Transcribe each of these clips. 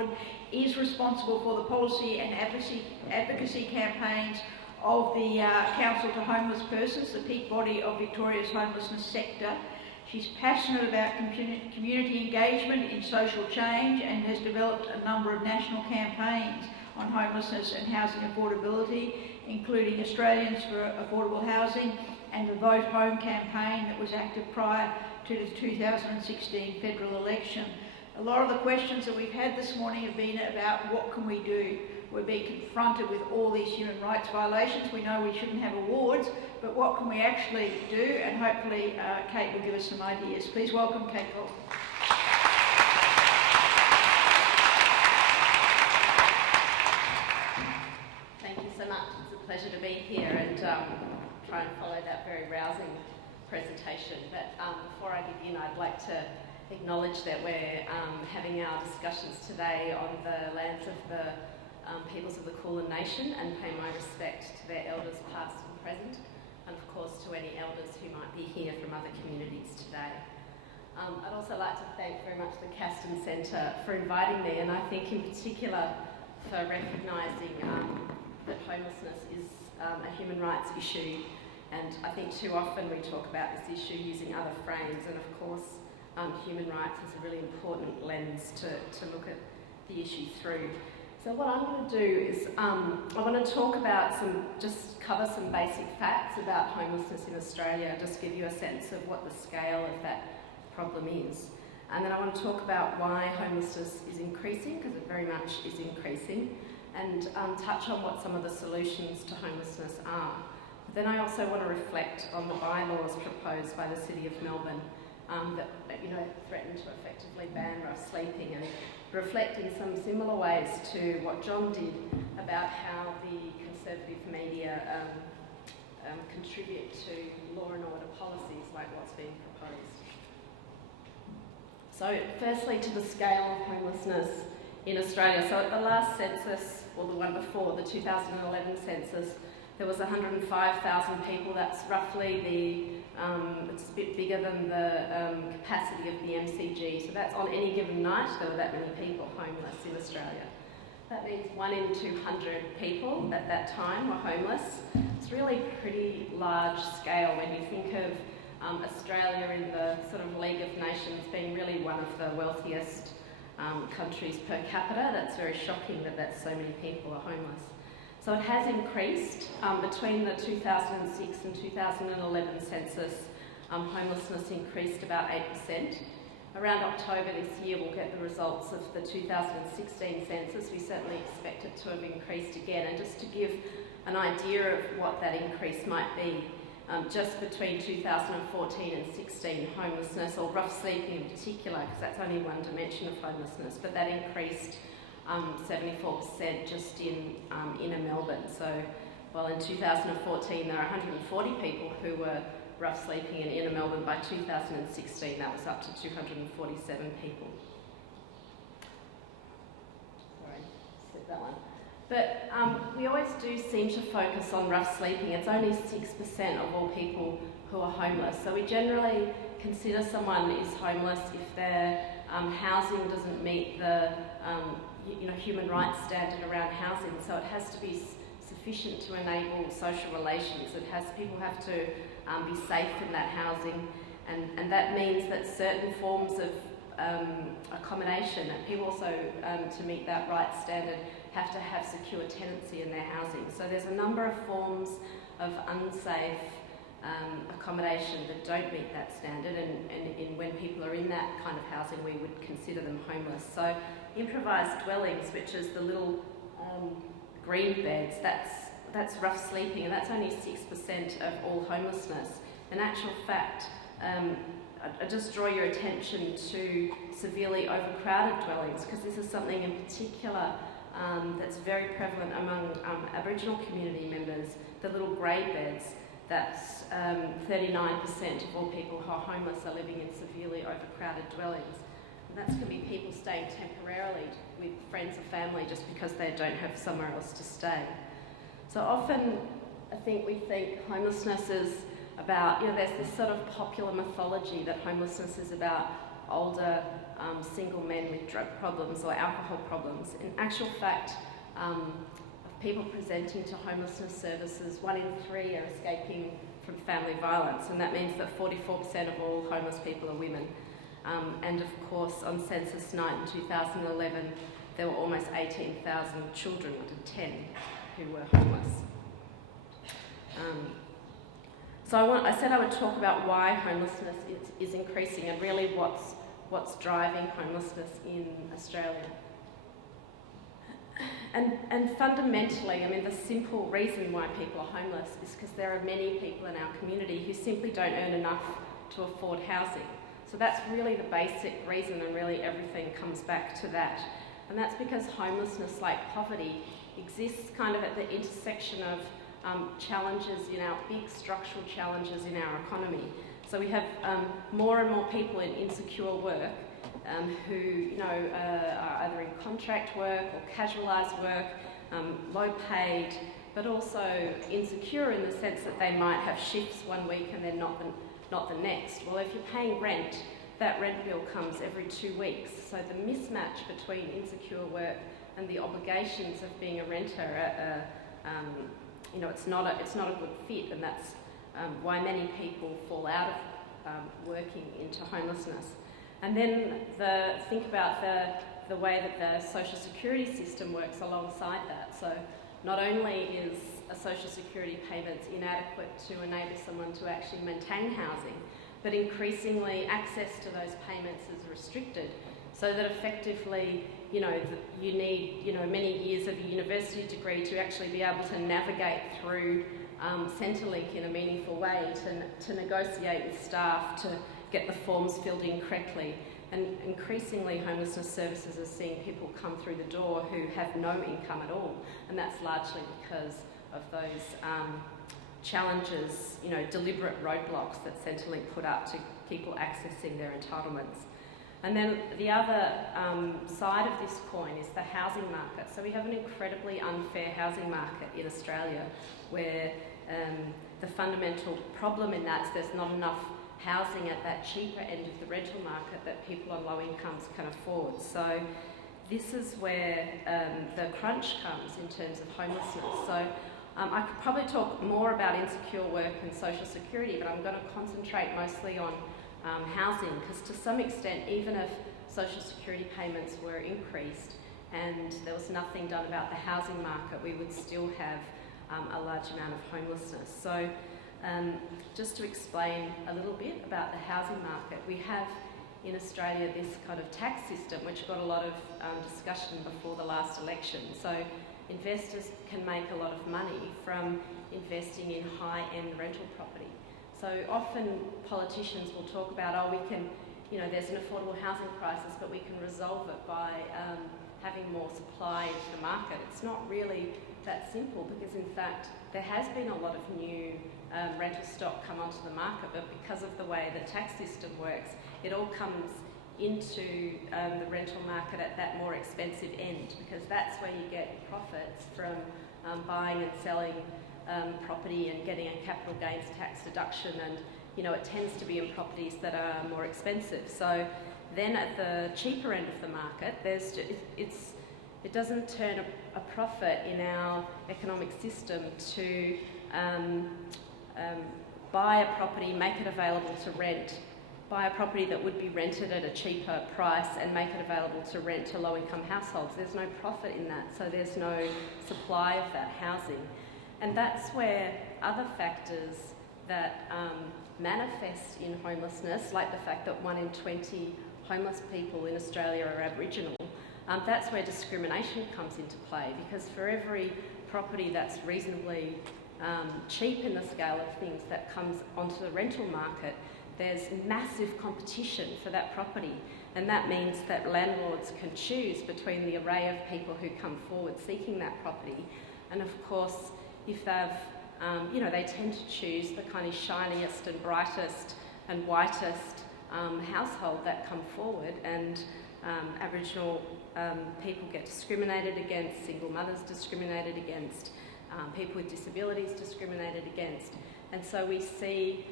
Colvin, is responsible for the policy and advocacy campaigns of the Council to Homeless Persons, the peak body of Victoria's homelessness sector. She's passionate about community engagement in social change and has developed a number of national campaigns on homelessness and housing affordability, including Australians for Affordable Housing and the Vote Home campaign that was active prior to the 2016 federal election. A lot of the questions that we've had this morning have been about what can we do. We're being confronted with all these human rights violations. We know we shouldn't have awards, but what can we actually do? And hopefully Kate will give us some ideas. Please welcome Kate Colvin. Thank you so much. It's a pleasure to be here and try and follow that very rousing presentation. But before I begin, I'd like to acknowledge that we're having our discussions today on the lands of the peoples of the Kulin Nation, and pay my respect to their elders past and present, and of course to any elders who might be here from other communities today. I'd also like to thank very much the Castan Centre for inviting me, and I think in particular for recognising that homelessness is a human rights issue, and I think too often we talk about this issue using other frames, and of course human rights is a really important lens to look at the issue through. So what I'm going to do is I want to talk about cover some basic facts about homelessness in Australia, just give you a sense of what the scale of that problem is. And then I want to talk about why homelessness is increasing, because it very much is increasing, and touch on what some of the solutions to homelessness are. But then I also want to reflect on the bylaws proposed by the City of Melbourne that threaten to effectively ban rough sleeping, and reflect in some similar ways to what John did about how the conservative media contribute to law and order policies like what's being proposed. So firstly, to the scale of homelessness in Australia. So at the last census, or the one before, the 2011 census, there was 105,000 people. That's roughly it's a bit bigger than the capacity of the MCG. So that's on any given night, there were that many people homeless in Australia. That means 1 in 200 people at that time were homeless. It's really pretty large scale when you think of Australia in the sort of League of Nations being really one of the wealthiest countries per capita. That's very shocking that so many people are homeless. So it has increased between the 2006 and 2011 census. Homelessness increased about 8%. Around October this year, we'll get the results of the 2016 census. We certainly expect it to have increased again. And just to give an idea of what that increase might be, just between 2014 and 16, homelessness, or rough sleeping in particular, because that's only one dimension of homelessness, but that increased 74% just in inner Melbourne. So while in 2014 there were 140 people who were rough sleeping in inner Melbourne, by 2016 that was up to 247 people. Sorry, skip that one. But we always do seem to focus on rough sleeping. It's only 6% of all people who are homeless. So we generally consider someone is homeless if their housing doesn't meet the human rights standard around housing. So it has to be sufficient to enable social relations. People have to be safe in that housing, and that means that certain forms of accommodation, and people also, to meet that right standard, have to have secure tenancy in their housing. So there's a number of forms of unsafe accommodation that don't meet that standard, and when people are in that kind of housing, we would consider them homeless. So improvised dwellings, which is the little green beds, that's rough sleeping, and that's only 6% of all homelessness. In actual fact, I just draw your attention to severely overcrowded dwellings, because this is something in particular that's very prevalent among Aboriginal community members, the little grey beds. That's 39% of all people who are homeless are living in severely overcrowded dwellings. And that's going to be people staying temporarily with friends or family just because they don't have somewhere else to stay. So often I think we think homelessness is about, there's this sort of popular mythology that homelessness is about older single men with drug problems or alcohol problems. In actual fact, of people presenting to homelessness services, 1 in 3 are escaping from family violence, and that means that 44% of all homeless people are women. And of course, on census night in 2011, there were almost 18,000 children under 10 who were homeless. So I said I would talk about why homelessness is increasing and really what's driving homelessness in Australia. And fundamentally, I mean, the simple reason why people are homeless is because there are many people in our community who simply don't earn enough to afford housing. So that's really the basic reason, and really everything comes back to that. And that's because homelessness, like poverty, exists kind of at the intersection of challenges in our big structural challenges in our economy. So we have more and more people in insecure work who are either in contract work or casualised work, low paid, but also insecure in the sense that they might have shifts one week and then not the next. Well, if you're paying rent, that rent bill comes every 2 weeks. So the mismatch between insecure work and the obligations of being a renter, it's not a good fit, and that's why many people fall out of working into homelessness. And then think about the way that the social security system works alongside that. So not only is a social security payments inadequate to enable someone to actually maintain housing, but increasingly access to those payments is restricted, so that effectively, you need, many years of a university degree to actually be able to navigate through Centrelink in a meaningful way, to negotiate with staff, to get the forms filled in correctly. And increasingly, homelessness services are seeing people come through the door who have no income at all, and that's largely because of those challenges, deliberate roadblocks that Centrelink put up to people accessing their entitlements. And then the other side of this coin is the housing market. So we have an incredibly unfair housing market in Australia, where the fundamental problem in that is there's not enough housing at that cheaper end of the rental market that people on low incomes can afford. So this is where the crunch comes in terms of homelessness. So I could probably talk more about insecure work and social security, but I'm going to concentrate mostly on housing, because to some extent, even if social security payments were increased and there was nothing done about the housing market, we would still have a large amount of homelessness. So just to explain a little bit about the housing market, we have in Australia this kind of tax system which got a lot of discussion before the last election. So investors can make a lot of money from investing in high-end rental property. So often politicians will talk about, there's an affordable housing crisis, but we can resolve it by having more supply into the market. It's not really that simple, because in fact there has been a lot of new rental stock come onto the market, but because of the way the tax system works, it all comes into the rental market at that more expensive end, because that's where you get profits from buying and selling property and getting a capital gains tax deduction, and it tends to be in properties that are more expensive. So then at the cheaper end of the market, it doesn't turn a profit in our economic system to buy a property, make it available to rent, buy a property that would be rented at a cheaper price and make it available to rent to low-income households. There's no profit in that, so there's no supply of that housing. And that's where other factors that manifest in homelessness, like the fact that 1 in 20 homeless people in Australia are Aboriginal, that's where discrimination comes into play, because for every property that's reasonably cheap in the scale of things that comes onto the rental market, there's massive competition for that property. And that means that landlords can choose between the array of people who come forward seeking that property. And of course, if they tend to choose the kind of shiniest and brightest and whitest household that come forward, and Aboriginal people get discriminated against, single mothers discriminated against, people with disabilities discriminated against. And so we see,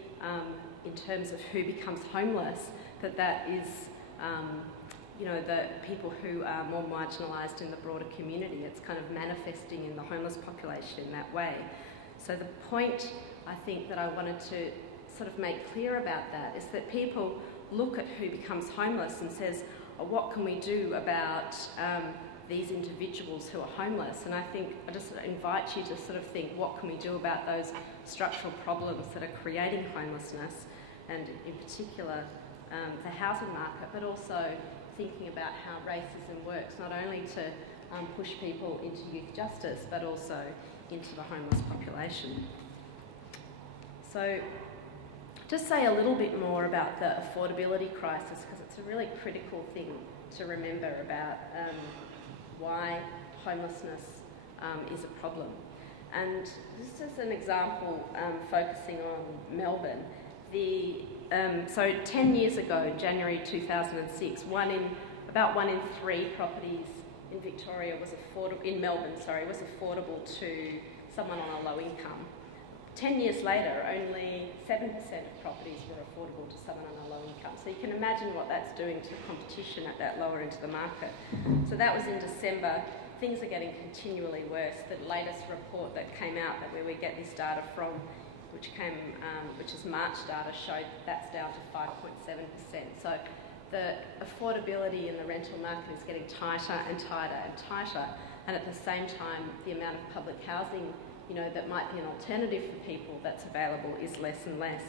in terms of who becomes homeless, that is the people who are more marginalised in the broader community. It's kind of manifesting in the homeless population in that way. So the point I think that I wanted to sort of make clear about that is that people look at who becomes homeless and says, oh, what can we do about these individuals who are homeless? And I think I just invite you to sort of think, what can we do about those structural problems that are creating homelessness, and in particular the housing market, but also thinking about how racism works, not only to push people into youth justice, but also into the homeless population. So just say a little bit more about the affordability crisis, because it's a really critical thing to remember about why homelessness is a problem. And just as an example, focusing on Melbourne, so 10 years ago, January 2006, about one in three properties in Victoria was affordable, in Melbourne, was affordable to someone on a low income. 10 years later, only 7% of properties were affordable to someone on a low income. So you can imagine what that's doing to competition at that lower end of the market. So that was in December. Things are getting continually worse. The latest report that came out, that where we get this data from, which is March data, showed that's down to 5.7%. So the affordability in the rental market is getting tighter and tighter and tighter, and at the same time, the amount of public housing, that might be an alternative for people that's available is less and less.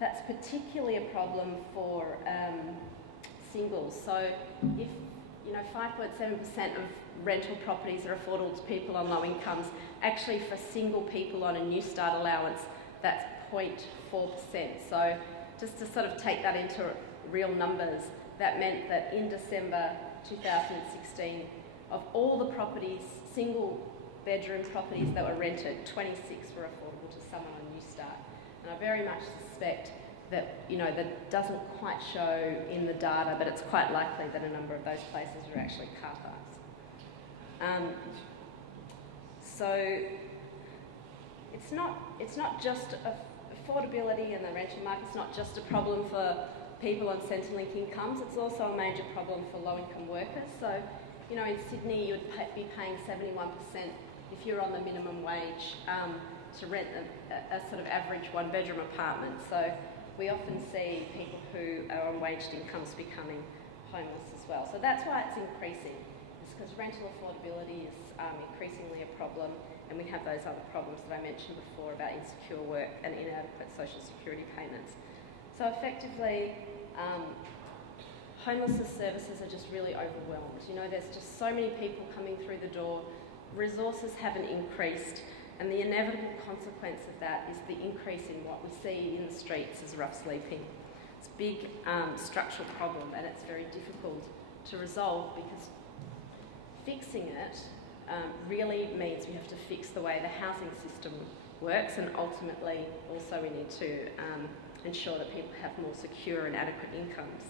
That's particularly a problem for singles. So if 5.7% of rental properties are affordable to people on low incomes, actually for single people on a New Start allowance, that's 0.4%. So just to sort of take that into real numbers, that meant that in December 2016, of all the properties, single bedroom properties that were rented, 26 were affordable to someone on New Start. And I very much suspect that, that doesn't quite show in the data, but it's quite likely that a number of those places are actually car parks. So it's not just affordability in the rental market. It's not just a problem for people on Centrelink incomes. It's also a major problem for low-income workers. So, in Sydney, you'd be paying 71% if you're on the minimum wage to rent a sort of average one-bedroom apartment. So we often see people who are on waged incomes becoming homeless as well. So that's why it's increasing. It's because rental affordability is increasingly a problem, and we have those other problems that I mentioned before about insecure work and inadequate social security payments. So effectively, homelessness services are just really overwhelmed. There's just so many people coming through the door, resources haven't increased, and the inevitable consequence of that is the increase in what we see in the streets as rough sleeping. It's a big structural problem, and it's very difficult to resolve, because fixing it really means we have to fix the way the housing system works, and ultimately also we need to ensure that people have more secure and adequate incomes.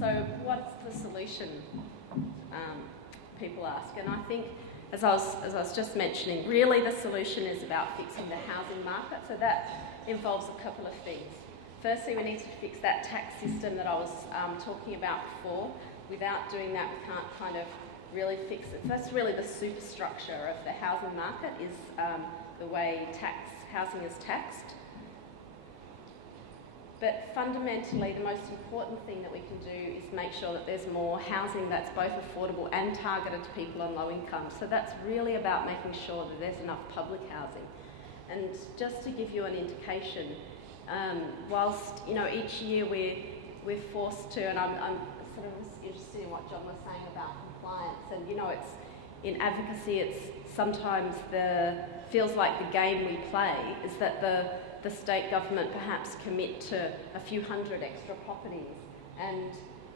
So what's the solution, people ask? And I think, as I was just mentioning, really the solution is about fixing the housing market. So that involves a couple of things. Firstly, we need to fix that tax system that I was talking about before. Without doing that, we can't kind of really fix it. That's really the superstructure of the housing market, is the way housing is taxed. But fundamentally, the most important thing that we can do is make sure that there's more housing that's both affordable and targeted to people on low incomes. So that's really about making sure that there's enough public housing. And just to give you an indication, whilst each year we're forced to, and I'm sort of interested in what John was saying about compliance, and it's in advocacy, it's sometimes feels like the game we play is that the state government perhaps commit to a few hundred extra properties, and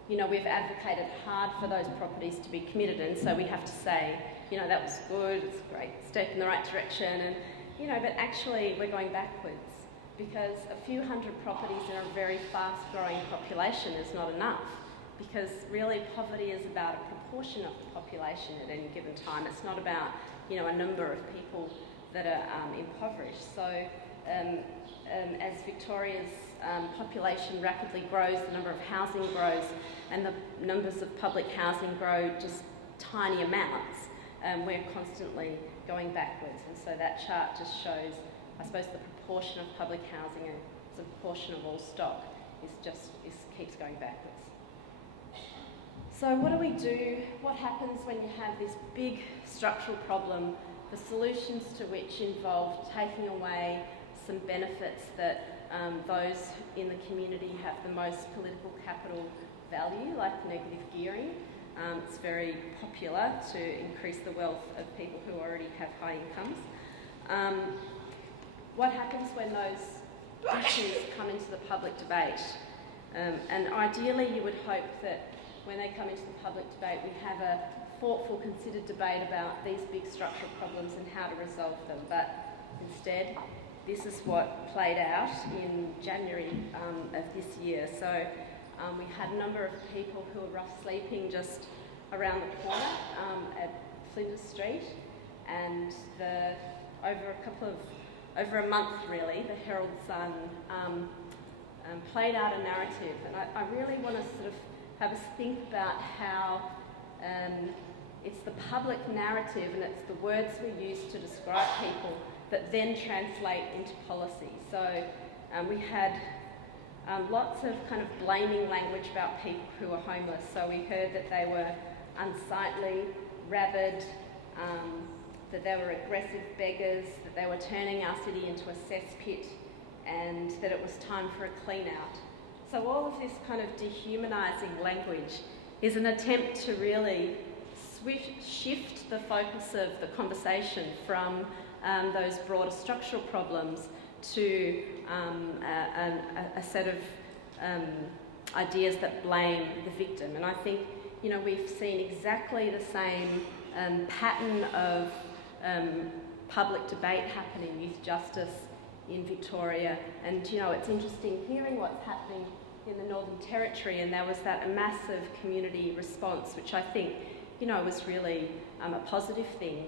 we've advocated hard for those properties to be committed, and so we have to say that was good, it's a great step in the right direction, and but actually we're going backwards, because a few hundred properties in a very fast growing population is not enough, because really poverty is about a proportion of the population at any given time. It's not about a number of people that are impoverished. So as Victoria's population rapidly grows, the number of housing grows, and the numbers of public housing grow just tiny amounts, we're constantly going backwards. And so that chart just shows, I suppose, the proportion of public housing as a proportion of all stock keeps going backwards. So what do we do? What happens when you have this big structural problem, the solutions to which involve taking away some benefits that those in the community have the most political capital value, like negative gearing? It's very popular to increase the wealth of people who already have high incomes. What happens when those issues come into the public debate? And ideally you would hope that when they come into the public debate we have a thoughtful, considered debate about these big structural problems and how to resolve them. But instead, this is what played out in January of this year. So we had a number of people who were rough sleeping just around the corner at Flinders Street, and over a month really, the Herald Sun played out a narrative, and I really want to sort of have us think about how it's the public narrative and it's the words we use to describe people that then translate into policy. So we had lots of kind of blaming language about people who were homeless. So we heard that they were unsightly, rabid, that they were aggressive beggars, that they were turning our city into a cesspit, and that it was time for a clean out. So all of this kind of dehumanising language is an attempt to really shift the focus of the conversation from those broader structural problems to a set of ideas that blame the victim. And I think, we've seen exactly the same pattern of public debate happening, youth justice in Victoria. And, it's interesting hearing what's happening in the Northern Territory, and there was that massive community response, which I think, was really a positive thing,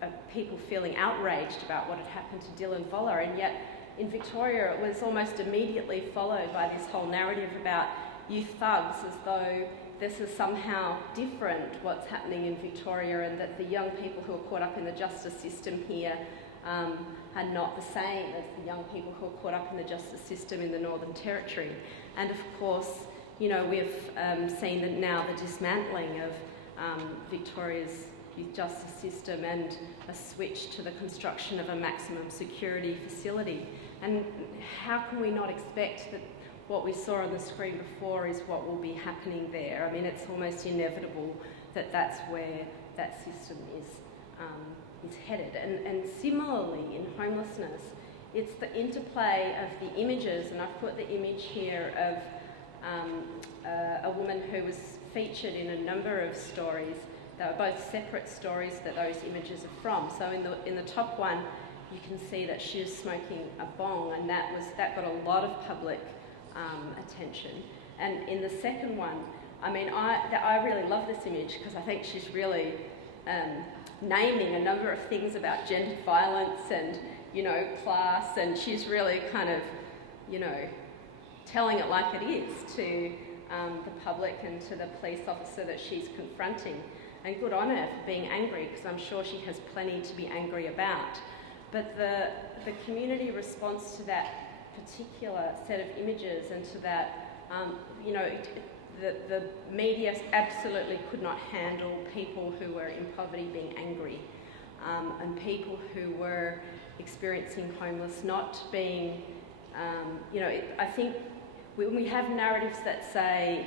of people feeling outraged about what had happened to Dylan Voller. And yet in Victoria it was almost immediately followed by this whole narrative about youth thugs, as though this is somehow different, what's happening in Victoria, and that the young people who are caught up in the justice system here are not the same as the young people who are caught up in the justice system in the Northern Territory. And of course, we've seen that now the dismantling of Victoria's youth justice system and a switch to the construction of a maximum security facility. And how can we not expect that what we saw on the screen before is what will be happening there? I mean, it's almost inevitable that that's where that system is headed. And similarly, in homelessness, it's the interplay of the images, and I've put the image here of a woman who was featured in a number of stories. They were both separate stories that those images are from. So in the top one, you can see that she was smoking a bong, and that got a lot of public attention. And in the second one, I mean, I really love this image because I think she's really naming a number of things about gendered violence and, class, and she's really kind of, telling it like it is to the public and to the police officer that she's confronting. And good on her for being angry, because I'm sure she has plenty to be angry about. But the community response to that particular set of images and to that, the media absolutely could not handle people who were in poverty being angry, and people who were experiencing homeless not being, I think when we have narratives that say,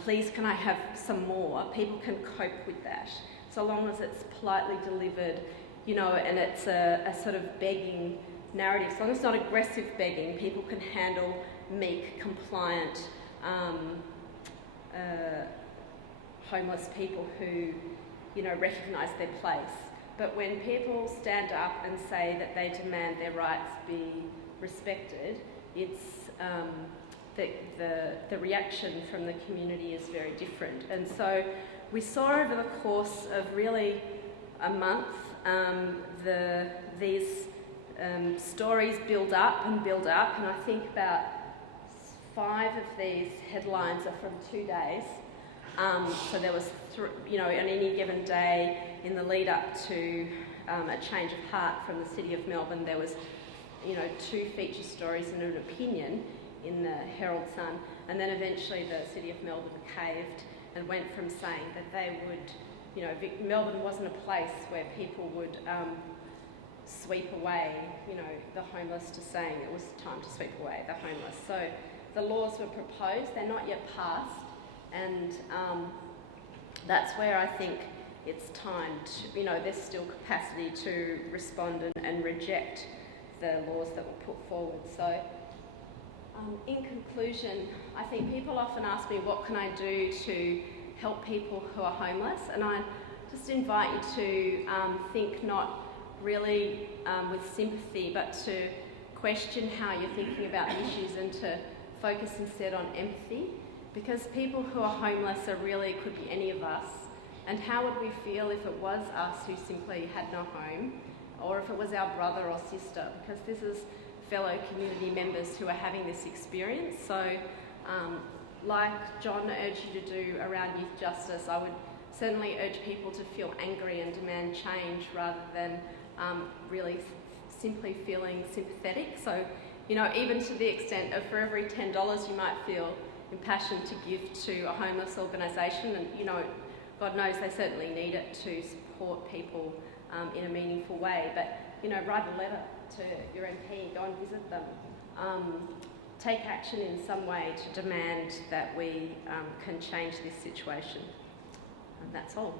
please can I have some more, people can cope with that, so long as it's politely delivered, and it's a sort of begging narrative. So long as it's not aggressive begging, people can handle meek, compliant, homeless people who, recognise their place. But when people stand up and say that they demand their rights be respected, it's the reaction from the community is very different. And so we saw over the course of really a month these stories build up, and I think about 5 of these headlines are from 2 days. So there was, on any given day in the lead up to a change of heart from the City of Melbourne, there was, 2 feature stories and an opinion in the Herald Sun, and then eventually the City of Melbourne caved and went from saying that they would, Melbourne wasn't a place where people would sweep away, the homeless, to saying it was time to sweep away the homeless. So the laws were proposed, they're not yet passed, and that's where I think it's time to, there's still capacity to respond and reject the laws that were put forward. So in conclusion, I think people often ask me, what can I do to help people who are homeless? And I just invite you to think not really with sympathy, but to question how you're thinking about the issues and to focus instead on empathy, because people who are homeless could be any of us. And how would we feel if it was us who simply had no home, or if it was our brother or sister? Because this is fellow community members who are having this experience. So like John urged you to do around youth justice, I would certainly urge people to feel angry and demand change rather than really simply feeling sympathetic. So, even to the extent of for every $10 you might feel impassioned to give to a homeless organisation, and, God knows they certainly need it to support people in a meaningful way, but, write a letter to your MP, go and visit them. Take action in some way to demand that we can change this situation. And that's all.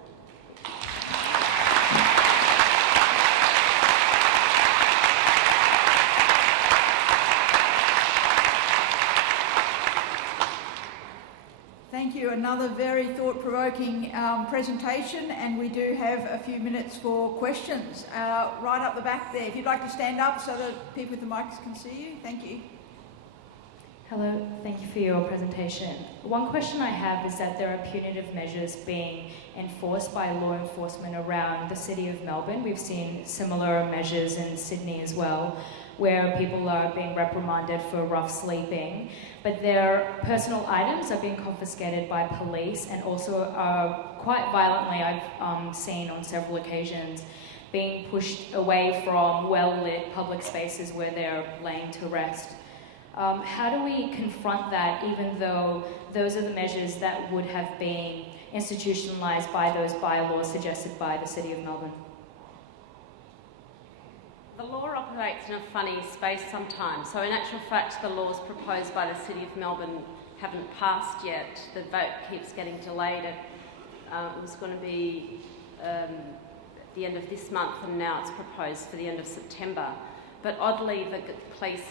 Thank you. Another very thought-provoking presentation, and we do have a few minutes for questions. Right up the back there, if you'd like to stand up so that people with the mics can see you. Thank you. Hello, thank you for your presentation. One question I have is that there are punitive measures being enforced by law enforcement around the City of Melbourne. We've seen similar measures in Sydney as well, where people are being reprimanded for rough sleeping, but their personal items are being confiscated by police, and also quite violently, I've seen on several occasions, being pushed away from well-lit public spaces where they're laying to rest. How do we confront that, even though those are the measures that would have been institutionalised by those bylaws suggested by the City of Melbourne? The law operates in a funny space sometimes. So in actual fact, the laws proposed by the City of Melbourne haven't passed yet. The vote keeps getting delayed. It was going to be the end of this month, and now it's proposed for the end of September. But oddly, the police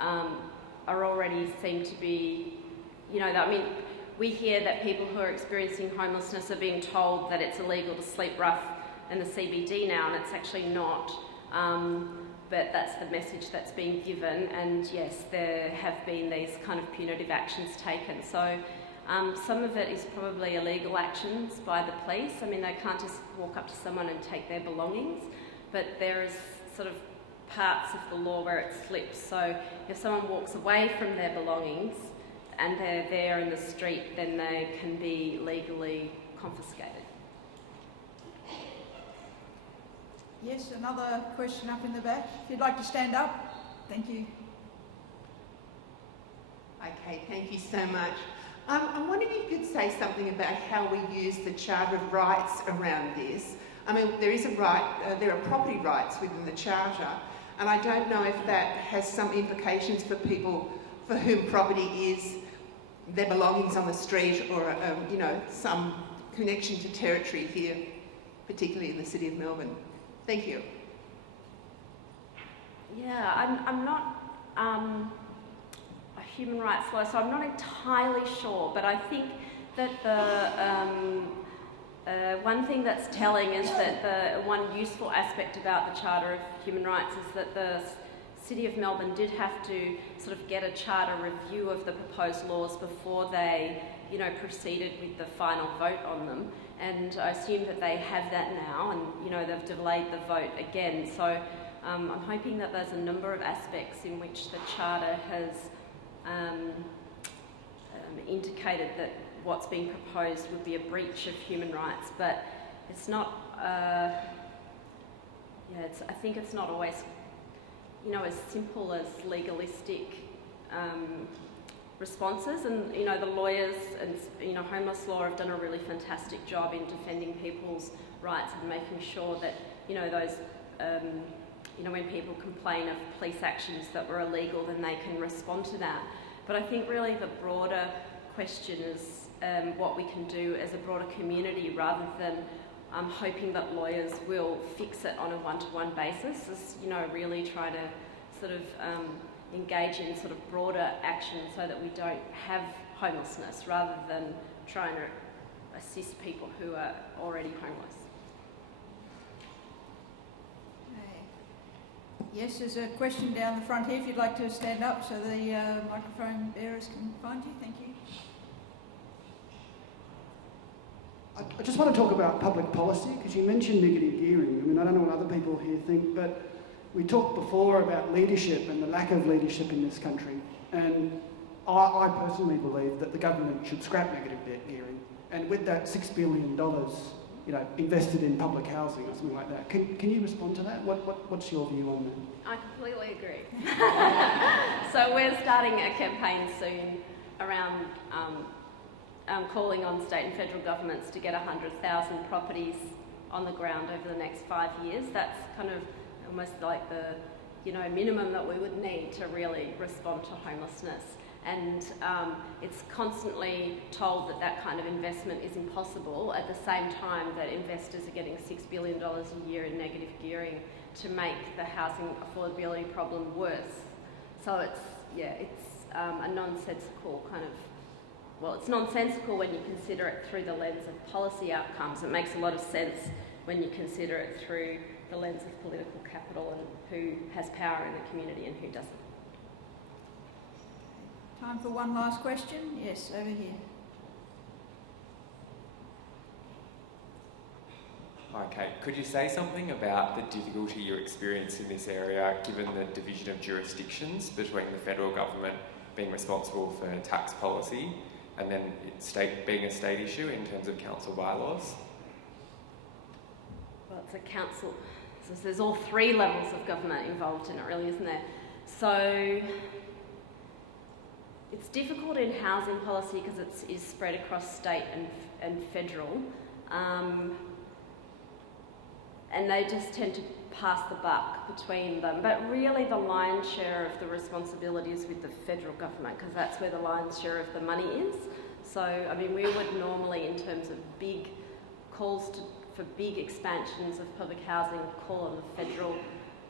are already seem to be, we hear that people who are experiencing homelessness are being told that it's illegal to sleep rough in the CBD now, and it's actually not. But that's the message that's being given, and yes, there have been these kind of punitive actions taken. So some of it is probably illegal actions by the police. They can't just walk up to someone and take their belongings, but there is sort of parts of the law where it slips. So if someone walks away from their belongings and they're there in the street, then they can be legally confiscated. Yes, another question up in the back. If you'd like to stand up. Thank you. Okay, thank you so much. I wonder if you could say something about how we use the Charter of Rights around this. There is a right, there are property rights within the Charter, and I don't know if that has some implications for people for whom property is their belongings on the street, or some connection to territory here, particularly in the City of Melbourne. Thank you. Yeah, I'm not a human rights lawyer, so I'm not entirely sure, but I think that the one thing that's telling is that the one useful aspect about the Charter of Human Rights is that the City of Melbourne did have to sort of get a charter review of the proposed laws before they, proceeded with the final vote on them. And I assume that they have that now, and they've delayed the vote again. So I'm hoping that there's a number of aspects in which the Charter has indicated that what's being proposed would be a breach of human rights, but it's not, I think it's not always, as simple as legalistic responses. And, the lawyers and, homeless law have done a really fantastic job in defending people's rights and making sure that, those, when people complain of police actions that were illegal, then they can respond to that. But I think really the broader question is what we can do as a broader community, rather than hoping that lawyers will fix it on a one-to-one basis, is, really try to sort of engage in sort of broader action so that we don't have homelessness, rather than trying to assist people who are already homeless. Yes, there's a question down the front here if you'd like to stand up so the microphone bearers can find you. Thank you. I just want to talk about public policy, because you mentioned negative gearing. I mean, I don't know what other people here think, but we talked before about leadership and the lack of leadership in this country. And I personally believe that the government should scrap negative gearing. And with that $6 billion, invested in public housing or something like that. Can you respond to that? What's your view on that? I completely agree. So we're starting a campaign soon around calling on state and federal governments to get 100,000 properties on the ground over the next 5 years. That's kind of almost like the minimum that we would need to really respond to homelessness. And it's constantly told that kind of investment is impossible, at the same time that investors are getting $6 billion a year in negative gearing to make the housing affordability problem worse. So it's a nonsensical kind of, it's nonsensical when you consider it through the lens of policy outcomes. It makes a lot of sense when you consider it through the lens of political capital and who has power in the community and who doesn't. Time for one last question. Yes, over here. Okay, could you say something about the difficulty you experience in this area, given the division of jurisdictions between the federal government being responsible for tax policy and then being a state issue in terms of council bylaws? Well, it's a council, so there's all three levels of government involved in it, really, isn't there? So it's difficult in housing policy because it is spread across state and federal, and they just tend to pass the buck between them. But really the lion's share of the responsibility is with the federal government, because that's where the lion's share of the money is. So, I mean, we would normally, in terms of big calls for big expansions of public housing, call on the federal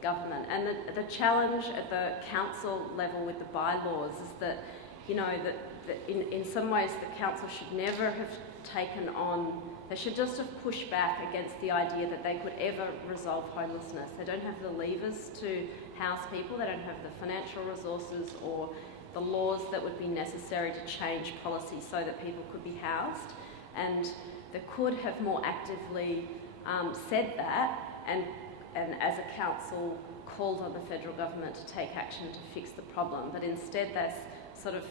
government. And the challenge at the council level with the bylaws is that, that in some ways the council should never have taken on, they should just have pushed back against the idea that they could ever resolve homelessness. They don't have the levers to house people, they don't have the financial resources or the laws that would be necessary to change policy so that people could be housed. And they could have more actively said that and as a council called on the federal government to take action to fix the problem. But instead they sort of,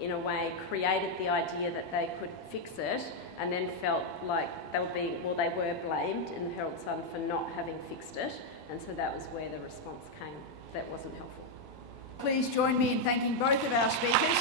in a way, created the idea that they could fix it and then felt like they were blamed in the Herald Sun for not having fixed it. And so that was where the response came that wasn't helpful. Please join me in thanking both of our speakers.